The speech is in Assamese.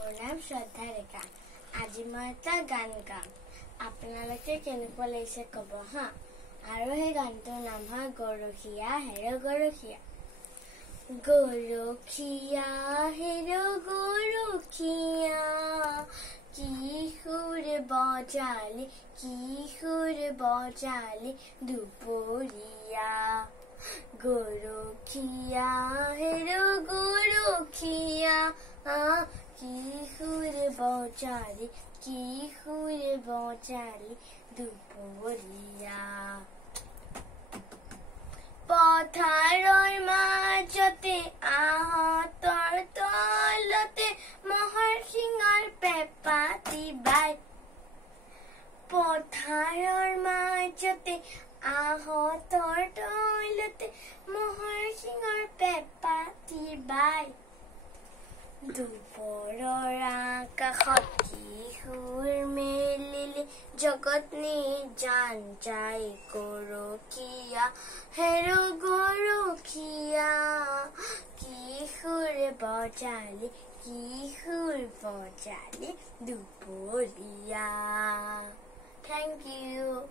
মোৰ নাম শ্ৰদ্ধা ডেকা। আজি মই এটা গান গাম। আপোনালোকে কেনেকুৱা লাগিছে ক'ব হা। আৰু সেই গানটোৰ নাম হয় গৰখীয়া হেৰ গৰখীয়া। গৰখীয়া হেৰ গৰখীয়া, কি সুৰ বজালি দুপৰীয়া। গৰখীয়া হেৰ গৰখীয়া, কি সুৰ বজালি দুপৰীয়া। পথাৰৰ মাজতে আহঁতৰ তলতে মহৰ শিঙৰ পেঁপাতি বাই। পথাৰৰ মাজতে আহঁতৰ তলতে মহৰ শিঙৰ পেঁপাতি বাই। দুপৰৰ আকাশত কিশোৰ মেলিলে জগত নিজান যায়। গৰখীয়া হেৰ গৰখীয়া, কিশোৰ বজালি দুপৰীয়া। Thank you.